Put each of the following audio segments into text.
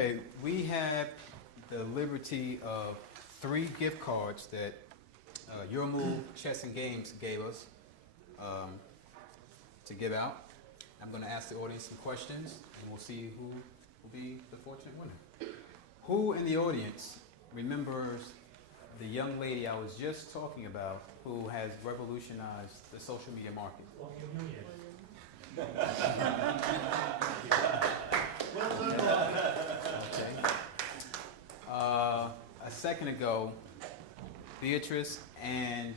Okay, we have the liberty of 3 gift cards that Your Move Chess and Games gave us to give out. I'm going to ask the audience some questions, and we'll see who will be the fortunate winner. Who in the audience remembers the young lady I was just talking about who has revolutionized the social media market? Okay. A second ago, Beatrice and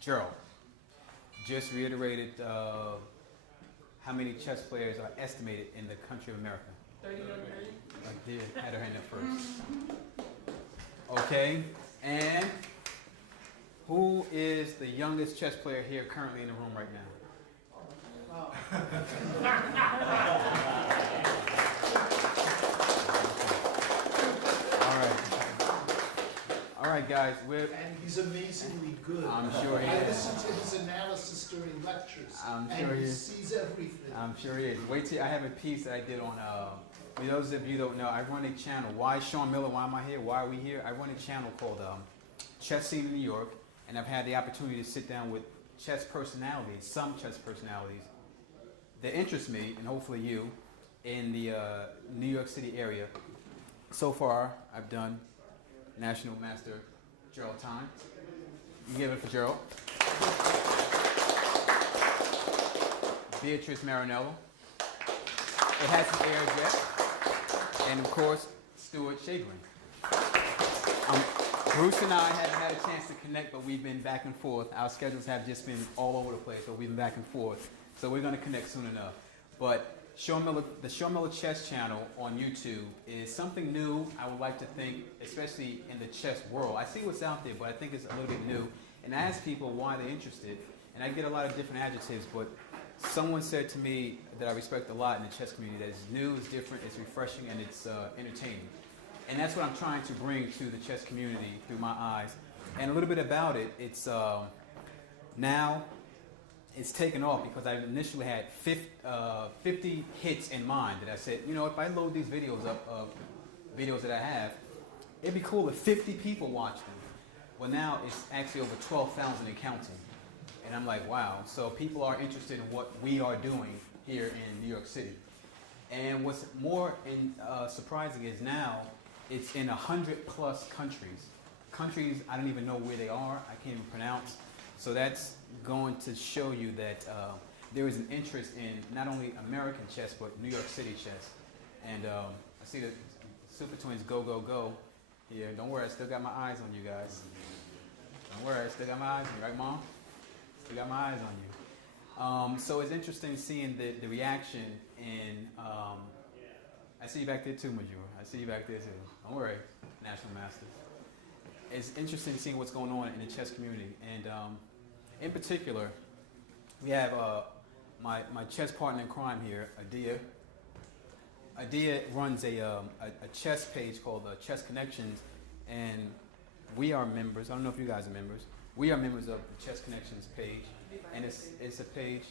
Gerald just reiterated how many chess players are estimated in the country of America. 31 million. I did. Had her hand up first. Okay. And who is the youngest chess player here currently in the room right now? All right, guys. And he's amazingly good. I'm sure he I is. listen to his analysis during lectures. I'm sure and he he is. sees everything. I'm sure he is. Wait till I have a piece that I did on. For those of you who don't know, I run a channel. Why Sean Miller? Why am I here? Why are we here? I run a channel called Chess Scene in New York, and I've had the opportunity to sit down with chess personalities, some chess personalities that interest me, and hopefully you, in the New York City area. So far, I've done National Master Gerald Time. You give it for Gerald. Beatrice Marinello. It hasn't aired yet. And of course, Stuart Chagrin. Bruce and I haven't had a chance to connect, but we've been back and forth. Our schedules have just been all over the place, so we've been back and forth. So we're going to connect soon enough. But the Sean Miller Chess Channel on YouTube is something new, I would like to think, especially in the chess world. I see what's out there, but I think it's a little bit new. And I ask people why they're interested, and I get a lot of different adjectives, but someone said to me that I respect a lot in the chess community, that it's new, it's different, it's refreshing, and it's entertaining. And that's what I'm trying to bring to the chess community through my eyes. And a little bit about it, it's now it's taken off because I initially had 50 hits in mind that I said, you know, if I load these videos up of videos that I have, it'd be cool if 50 people watch them. Well, now it's actually over 12,000 and counting. And I'm like, wow. So people are interested in what we are doing here in New York City. And what's more surprising is now it's in 100+ countries. Countries I don't even know where they are. I can't even pronounce. So that's going to show you that there is an interest in not only American chess, but New York City chess. And I see the Super Twins go, go, go here. Don't worry, I still got my eyes on you guys. Don't worry, I still got my eyes on you, right, Mom? Still got my eyes on you. So it's interesting seeing the reaction in, I see you back there too, Majura. I see you back there too. Don't worry, National Master. It's interesting seeing what's going on in the chess community. And in particular, we have my chess partner in crime here, Adia. Adia runs a chess page called Chess Connections, and we are members. I don't know if you guys are members. We are members of the Chess Connections page, and it's a page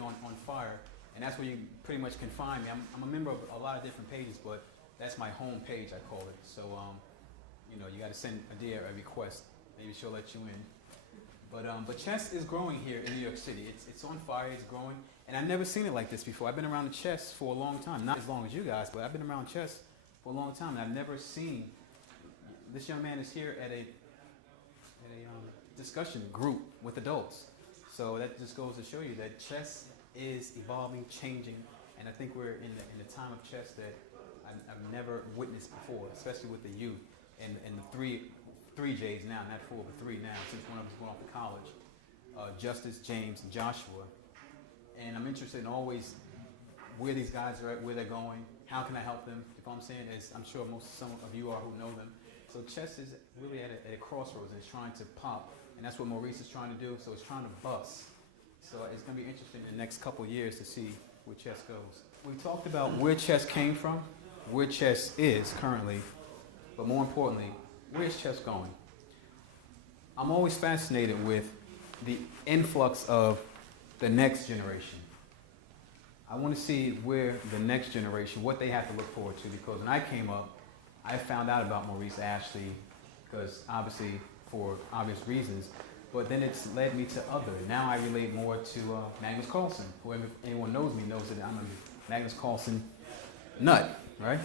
on Fire, and that's where you pretty much can find me. I'm a member of a lot of different pages, but that's my home page, I call it. So you know, you got to send Adia a request. Maybe she'll let you in. But chess is growing here in New York City. It's on fire. It's growing, and I've never seen it like this before. I've been around chess for a long time, not as long as you guys, but I've been around chess for a long time, and I've never seen. This young man is here at a discussion group with adults. So that just goes to show you that chess is evolving, changing, and I think we're in the time of chess that I've never witnessed before, especially with the youth and the three J's now, not 4, but 3 now, since one of them's going off to college. Justice, James, and Joshua. And I'm interested in always where these guys are at, where they're going, how can I help them, if I'm saying, as I'm sure some of you are who know them. So chess is really at a crossroads, and it's trying to pop, and that's what Maurice is trying to do, so it's trying to bust. So it's going to be interesting in the next couple of years to see where chess goes. We talked about where chess came from, where chess is currently, but more importantly, where's chess going? I'm always fascinated with the influx of the next generation. I want to see where the next generation, what they have to look forward to, because when I came up, I found out about Maurice Ashley, because obviously for obvious reasons, but then it's led me to other. Now I relate more to Magnus Carlsen. Whoever anyone knows me knows that I'm a Magnus Carlsen nut, right?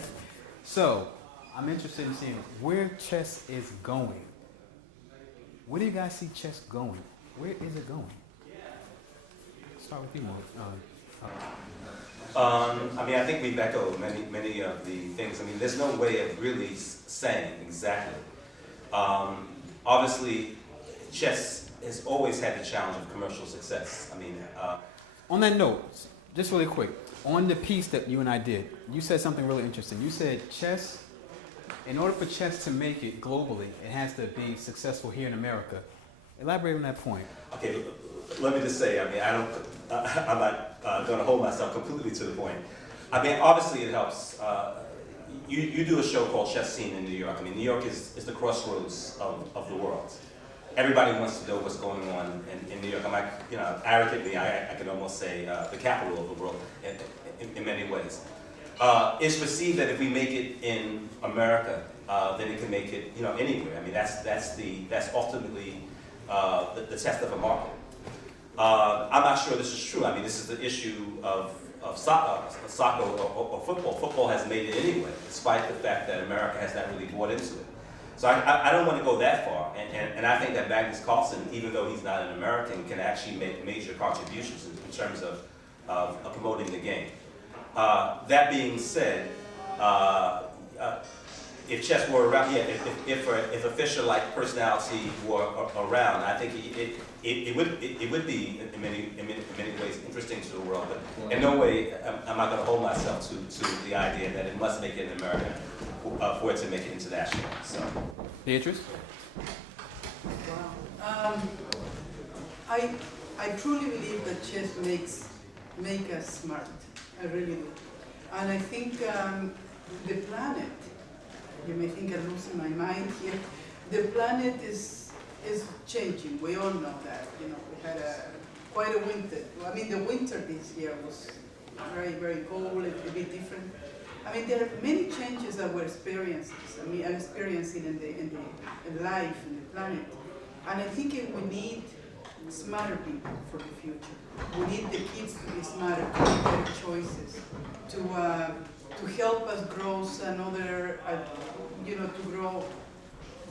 So I'm interested in seeing where chess is going. Where do you guys see chess going? Where is it going? Start with you, I mean, I think we've echoed many of the things. I mean, there's no way of really saying exactly. Obviously, chess has always had the challenge of commercial success. I mean, on that note, just really quick, on the piece that you and I did, you said something really interesting. You said chess, in order for chess to make it globally, it has to be successful here in America. Elaborate on that point. okay, let me just say, I mean, I'm not going to hold myself completely to the point. I mean, obviously it helps. You do a show called Chess Scene in New York. I mean, New York is the crossroads of the world. Everybody wants to know what's going on in New York. I'm like, you know, arrogantly, I can almost say the capital of the world in many ways. It's perceived that if we make it in America, then it can make it, you know, anywhere. I mean, that's ultimately the test of a market. I'm not sure this is true. I mean, this is the issue of soccer or football. Football has made it anyway, despite the fact that America has not really bought into it. So I don't want to go that far. And I think that Magnus Carlsen, even though he's not an American, can actually make major contributions in terms of promoting the game. That being said, if chess were around, yeah, if a Fischer-like personality were around, I think it would be in many ways interesting to the world. But in no way am I going to hold myself to the idea that it must make it in America for it to make it international. So, Beatrice? Wow. I truly believe that chess make us smart. I really do. And I think the planet, you may think I'm losing my mind here, the planet is changing. We all know that. You know, we had quite a winter. I mean, the winter this year was very, very cold, a bit different. I mean, there are many changes that we're experiencing. I mean, I'm experiencing in life, in the planet. And I think we need smarter people for the future. We need the kids to be smarter, to make better choices, to help us grow another, to grow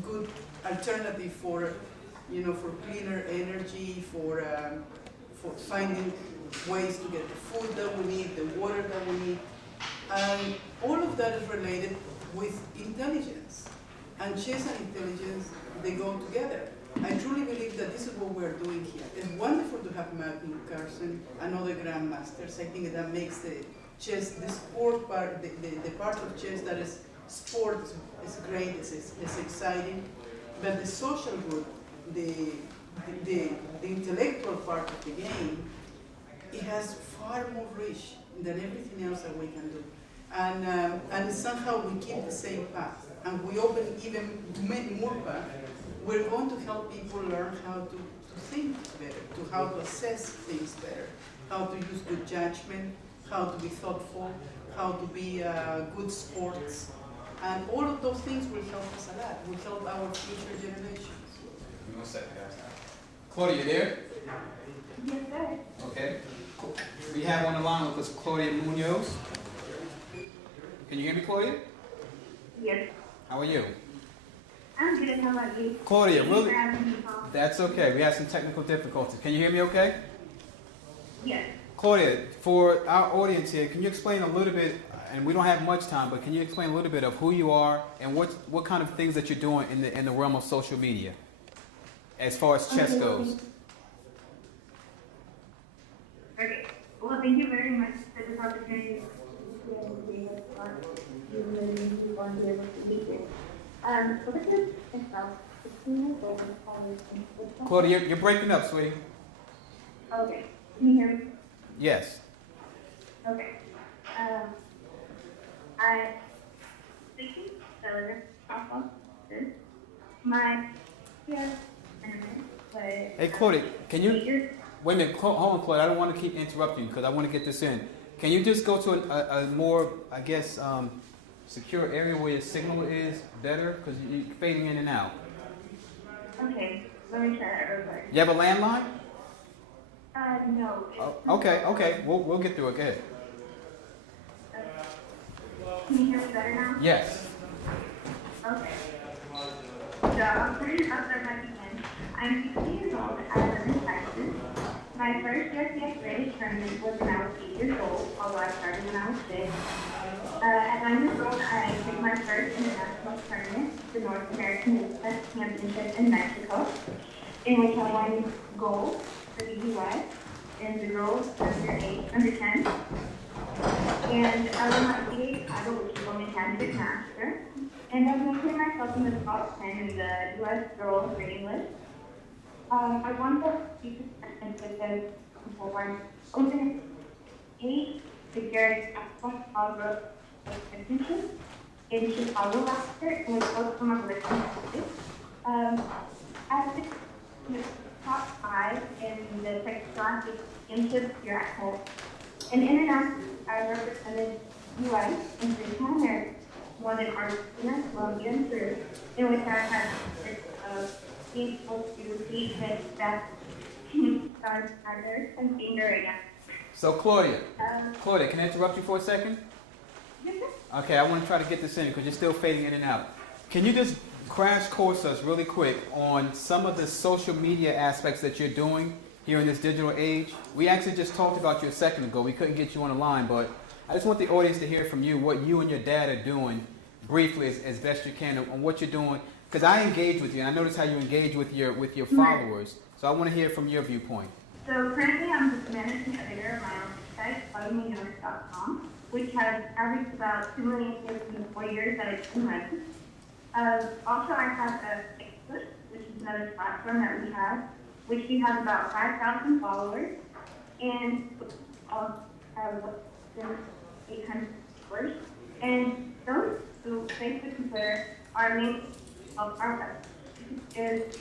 good alternative for, for cleaner energy, for finding ways to get the food that we need, the water that we need. And all of that is related with intelligence. And chess and intelligence, they go together. I truly believe that this is what we're doing here. It's wonderful to have Magnus Carlsen and other grandmasters. I think that makes the chess, the sport part, the part of chess that is sport is great, it's exciting. But the social good, the intellectual part of the game, it has far more reach than everything else that we can do. And somehow we keep the same path. And we open even more path. We're going to help people learn how to think better, to how to assess things better, how to use good judgment, how to be thoughtful, how to be good sports. And all of those things will help us a lot, will help our future generations. Give me 1 second, guys. Claudia, you there? Yes, sir. Okay. We have on the line with us Claudia Munoz. Can you hear me, Claudia? Yes. How are you? I'm good. How about you? Claudia, Thank you really? for having me, Paul. That's okay. We have some technical difficulties. Can you hear me okay? Yes. Claudia, for our audience here, can you explain a little bit, and we don't have much time, but can you explain a little bit of who you are and what kind of things that you're doing in the realm of social media as far as chess goes? Okay. Well, thank you very much for this opportunity. So this is myself, 16 years old, Claudia, you're breaking up, sweetie. Okay. Can you hear me? Yes. Okay. I'm 60, so this is my yes, but Hey, Claudia, can you wait a minute? Hold on, Claudia. I don't want to keep interrupting you because I want to get this in. Can you just go to a more, I guess, secure area where your signal is better? Because you're fading in and out. Okay, let me try that real quick. You have a landline? No. Oh, okay. We'll get through it. Go ahead. Can you hear me better now? Yes. Okay. So I'll start my begin. I'm 16 years old. I live in Texas. My first USDF rated tournament was when I was 8 years old, although I started when I was 6. At 9 years old, I took my first international tournament, the North American Youth Championship in Mexico, in which I won gold for the U.S. in the girls under 10. And I won my PA title, which is only Candidate Master. And I've maintained myself in the top 10 in the U.S. girls rating list. I won the speaker championship for open 8 figure Agro championship in Chicago last year, and it's both from a listening at the top 5 in the Texas Championship here at home. In international, I represented U.S. in 3 tournaments, one in Argentina, Colombia, and Peru, in which I had being able to see with that stars and finger again. So Claudia, can I interrupt you for a second? Yes, sir. Okay, I want to try to get this in because you're still fading in and out. Can you just crash course us really quick on some of the social media aspects that you're doing here in this digital age? We actually just talked about you a second ago. We couldn't get you on the line, but I just want the audience to hear from you what you and your dad are doing briefly as best you can on what you're doing. Because I engage with you, and I notice how you engage with your followers. So I want to hear from your viewpoint. So currently I'm the managing editor of my own site, ClaudiaMunoz.com, which has averaged about 2 million hits in the 4 years that it's been running. Also, I have a Facebook, which is another platform that we have, which we have about 5,000 followers, and have 800 followers. And those who Facebook and Twitter are main of our website is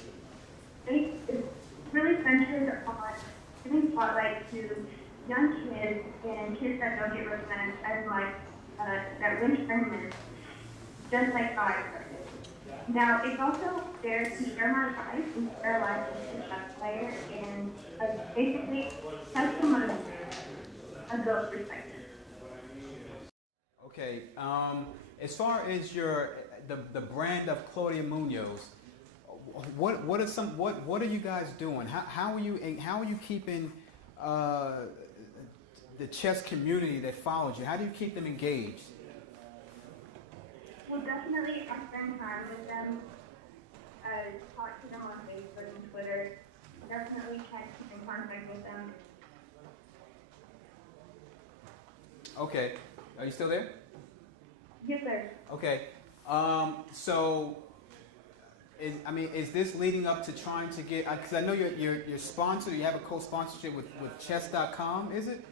really centered on giving spotlight to young kids and kids that don't get represented as like that win tournaments, just like I started. Now it's also there to share my life and share life with the chess player and basically touch them on a girl's perspective. Okay, as far as the brand of Claudia Munoz, what are you guys doing? How are you keeping the chess community that follows you? How do you keep them engaged? Well, definitely I spend time with them, talk to them on Facebook and Twitter, definitely try to keep in contact with them. Okay, are you still there? Yes, sir. Okay, so is this leading up to trying to get? Because I know you're sponsored. You have a co-sponsorship with chess.com, is it?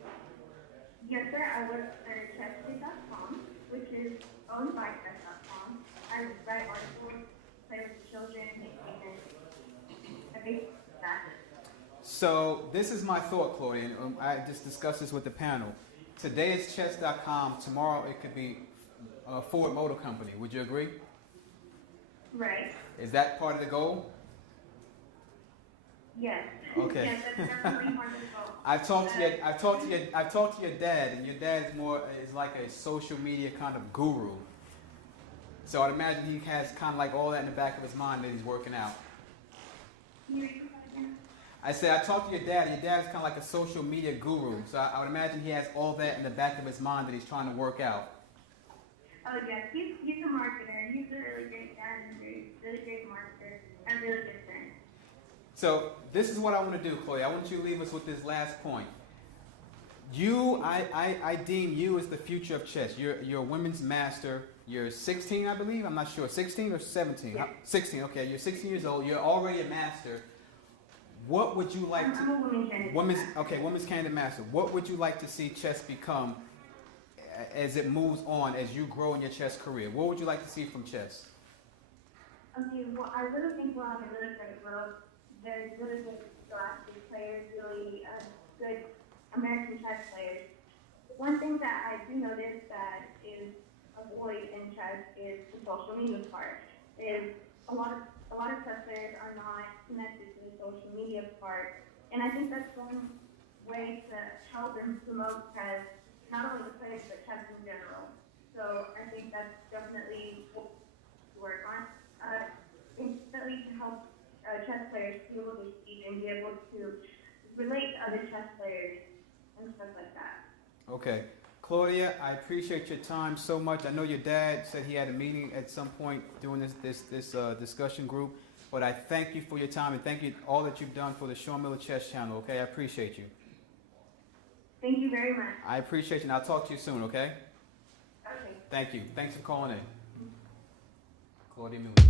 Yes, sir. I work for chess.com, which is owned by chess.com. I write articles, play with children, make payments, everything like that. So this is my thought, Claudia, and I just discussed this with the panel. Today it's chess.com. Tomorrow it could be Ford Motor Company. Would you agree? Right. Is that part of the goal? Yes. Okay. Yes, that's definitely part of the goal. I've talked to your dad, and your dad is like a social media kind of guru. So I'd imagine he has kind of like all that in the back of his mind that he's working out. Can you repeat that again? I said I talked to your dad. Your dad is kind of like a social media guru. So I would imagine he has all that in the back of his mind that he's trying to work out. Oh yes, he's a marketer. He's a really great dad and really great marketer and really good friend. So this is what I want to do, Chloe. I want you to leave us with this last point. I deem you as the future of chess. You're a women's master. You're 16, I believe. I'm not sure. 16 or 17? Yes. 16. Okay. You're 16 years old. You're already a master. What would you like I'm a women's candidate. Women's candidate master. What would you like to see chess become as it moves on, as you grow in your chess career? What would you like to see from chess? Okay, well, I really think we're on a really great road. There's really good Scholastic players, really good American chess players. one thing that I do notice that is a void in chess is the social media part. Is a lot of chess players are not connected to the social media part, and I think that's one way to help and promote chess, not only the players but chess in general. So I think that's definitely what to work on. Instantly to help chess players be able to speak and be able to relate to other chess players and stuff like that. Okay. Claudia, I appreciate your time so much. I know your dad said he had a meeting at some point during this discussion group, but I thank you for your time and thank you all that you've done for the Sean Miller Chess Channel, okay? I appreciate you. Thank you very much. I appreciate you, and I'll talk to you soon, okay? Okay. Thank you. Thanks for calling in. Claudia Munoz.